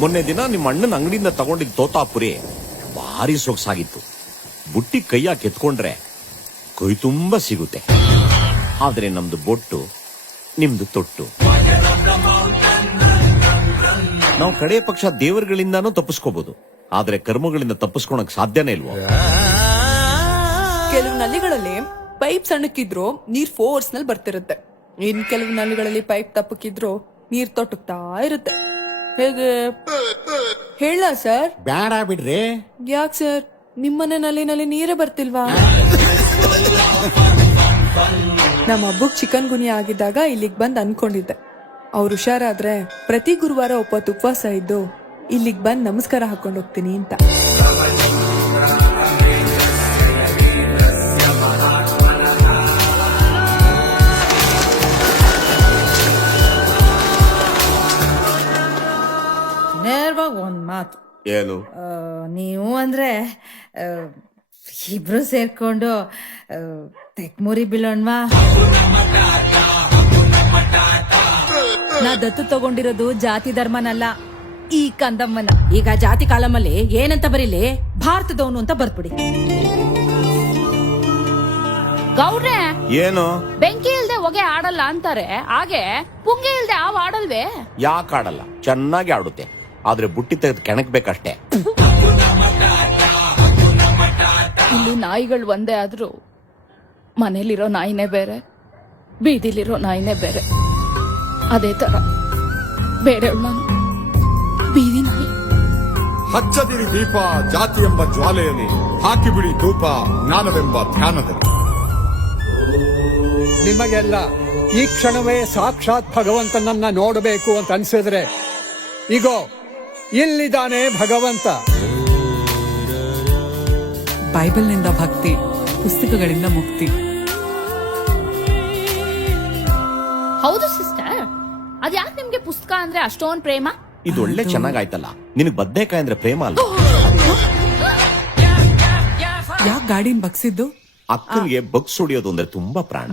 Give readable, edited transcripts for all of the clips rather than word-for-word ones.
ಮೊನ್ನೆ ದಿನ ನಿಮ್ಮ ಅಣ್ಣನ ಅಂಗಡಿಯಿಂದ ತಗೊಂಡಿದ್ದ ತೋತಾಪುರಿ ಭಾರಿ ಸೊಗಸಾಗಿತ್ತು. ಬುಟ್ಟಿ ಕೈಯಾಗಿ ಎತ್ಕೊಂಡ್ರೆ ಕೈ ತುಂಬಾ ಸಿಗುತ್ತೆ. ಆದ್ರೆ ನಮ್ದು ಬೊಟ್ಟು, ನಿಮ್ದು ತೊಟ್ಟು. ನಾವು ಕಡೆ ಪಕ್ಷ ದೇವರುಗಳಿಂದಾನೂ ತಪ್ಪಿಸ್ಕೋಬಹುದು, ಆದ್ರೆ ಕರ್ಮಗಳಿಂದ ತಪ್ಪಿಸ್ಕೊಳಕ್ ಸಾಧ್ಯನೇ ಇಲ್ವೋ? ಕೆಲವು ನಲ್ಲಿಗಳಲ್ಲಿ ಪೈಪ್ ಸಣ್ಣಕ್ಕಿದ್ರು ನೀರ್ ಫೋರ್ಸ್ ನಲ್ಲಿ ಬರ್ತಿರುತ್ತೆ. ಇನ್ ಕೆಲವು ನಲ್ಲಿಗಳಲ್ಲಿ ಪೈಪ್ ತಪ್ಪಕ್ಕಿದ್ರು ನೀರ್ ತೊಟ್ಟುತ್ತಾ ಇರುತ್ತೆ. ಹೇಗೆ ಹೇಳ ಸರ್? ಬ್ಯಾಡ ಬಿಡ್ರಿ. ಯಾಕೆ ಸರ್, ನಿಮ್ಮನೆ ನಲ್ಲಿನಲ್ಲಿ ನೀರೇ ಬರ್ತಿಲ್ವಾ? ನಮ್ಮ ಹಬ್ಬಕ್ ಚಿಕನ್ ಗುನಿಯಾ ಆಗಿದ್ದಾಗ ಇಲ್ಲಿಗ್ ಬಂದ್ ಅನ್ಕೊಂಡಿದ್ದೆ, ಅವ್ರು ಹುಷಾರಾದ್ರೆ ಪ್ರತಿ ಗುರುವಾರ ಒಪ್ಪತ್ತು ಉಪವಾಸ ಇದ್ದು ಇಲ್ಲಿಗ್ ಬಂದ್ ನಮಸ್ಕಾರ ಹಾಕೊಂಡ್ ಹೋಗ್ತೀನಿ ಅಂತ. ನೇರವಾಗಿ ಒಂದ್ ಮಾತು. ಏನು? ನೀವು ಅಂದ್ರೆ ಇಬ್ರು ಸೇರ್ಕೊಂಡು ತೆಕ್ಮೂರಿ ಬೀಳೋಣ್ವಾ? ನಾ ದತ್ತು ತಗೊಂಡಿರೋದು ಜಾತಿ ಧರ್ಮನಲ್ಲ, ಈ ಕಂದಮ್ಮನ. ಈಗ ಜಾತಿ ಕಾಲಮಲ್ಲಿ ಏನಂತ ಬರೀಲಿ, ಭಾರತದವನು ಅಂತ ಬರ್ಬಿಡಿ. ಗೌಡ್ರೆ, ಏನು? ಬೆಂಕಿ ಇಲ್ದೆ ಹೊಗೆ ಆಡಲ್ಲ ಅಂತಾರೆ, ಹಾಗೆ ಪುಂಗೆ ಇಲ್ದೆ ಹಾವು ಆಡಲ್ವೇ? ಯಾಕೆ ಆಡಲ್ಲ? ಚೆನ್ನಾಗಿ ಆಡುತ್ತೆ, ಆದ್ರೆ ಬುಟ್ಟಿ ತೆಗೆದು ಕೆಣಕ್ಬೇಕಷ್ಟೇ. ಇಲ್ಲಿ ನಾಯಿಗಳು ಒಂದೇ ಆದ್ರೂ ಮನೇಲಿರೋ ನಾಯಿನೇ ಬೇರೆ, ಬೀದಿಲಿರೋ ನಾಯಿನೇ ಬೇರೆ. ಅದೇ ತರ ಬೇರೆ ನಾನು ಬೀದಿ ನಾಯಿ. ಹಚ್ಚದಿರಿ ದೀಪ ಜಾತಿ ಎಂಬ ಜ್ವಾಲೆಯಲ್ಲಿ, ಹಾಕಿಬಿಡಿ ಧೂಪ ಜ್ಞಾನವೆಂಬ ಧ್ಯಾನದಲ್ಲಿ. ನಿಮಗೆಲ್ಲ ಈ ಕ್ಷಣವೇ ಸಾಕ್ಷಾತ್ ಭಗವಂತನನ್ನ ನೋಡಬೇಕು ಅಂತ ಅನ್ಸಿದ್ರೆ, ಈಗೋ ಇಲ್ಲಿದ್ದಾನೆ ಭಗವಂತ. ಬೈಬಲ್ನಿಂದ ಭಕ್ತಿ, ಪುಸ್ತಕಗಳಿಂದ ಮುಕ್ತಿ. ಹೌದು ಸಿಸ್ಟರ್, ಅದ್ಯಾಕೆ ನಿಮ್ಗೆ ಪುಸ್ತಕ ಅಂದ್ರೆ ಅಷ್ಟೊಂದ್ ಪ್ರೇಮ? ಇದು ಒಳ್ಳೆ ಚೆನ್ನಾಗಾಯ್ತಲ್ಲ. ನಿನಗ್ ಬದ್ನೇಕಾಯಿ ಅಂದ್ರೆ ಪ್ರೇಮ ಅಲ್ಲ? ಯಾಕೆ ಗಾಡಿನ ಬಗ್ಸಿದ್ದು? ಅಕ್ಕನಿಗೆ ಬಗ್ಸ್ ಹೊಡಿಯೋದು ಅಂದ್ರೆ ತುಂಬಾ ಪ್ರಾಣ.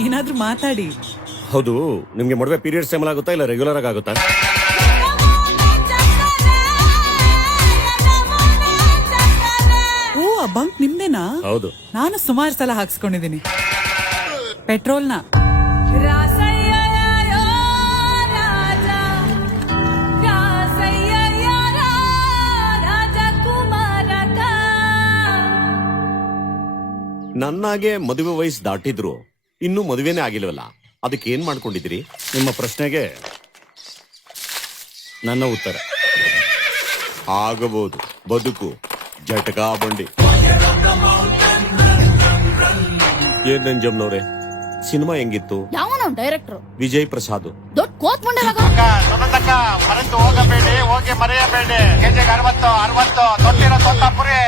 ಏನಾದ್ರೂ ಮಾತಾಡಿ. ಹೌದು, ನಿಮ್ಗೆ ಮದುವೆ ಪೀರಿಯಡ್ಸ್ ಟೈಮ್ ಆಗುತ್ತಾ ಇಲ್ಲ ರೆಗ್ಯುಲರ್ ಆಗಿ ಆಗುತ್ತಾ? ಓ, ಆ ಬಂಕ್ ನಿಮ್ದೇನಾ? ಹೌದು. ನಾನು ಸುಮಾರು ಸಲ ಹಾಕ್ಸ್ಕೊಂಡಿದ್ದೀನಿ ಪೆಟ್ರೋಲ್ನ. ನನ್ನಾಗೆ ಮದುವೆ ವಯಸ್ಸು ದಾಟಿದ್ರು ಇನ್ನೂ ಮದುವೆನೇ ಆಗಿಲ್ವಲ್ಲ, ಅದಕ್ಕೆ ಏನ್ ಮಾಡ್ಕೊಂಡಿದ್ದೀರಿ? ನಿಮ್ಮ ಪ್ರಶ್ನೆಗೆ ನನ್ನ ಉತ್ತರ ಆಗಬಹುದು. ಬದುಕು ಜಟಕಾ ಬಂಡಿ. ಏನ್ ನಂಜಮ್ನವ್ರೆ, ಸಿನಿಮಾ ಹೆಂಗಿತ್ತು? ಯಾವನ ಡೈರೆಕ್ಟರ್? ವಿಜಯ್ ಪ್ರಸಾದ್. ದೊಡ್ಡ ಕೋತ್ ಮುಂಡೆ ಮರೆತು ಹೋಗಬೇಡಿ, ಹೋಗಿ ಮರೆಯಬೇಡಿ. ಕೆಜಿಗೆ 60 ತೊಟ್ಟಿರೋ ತೊತ್ತಾಪುರಿ.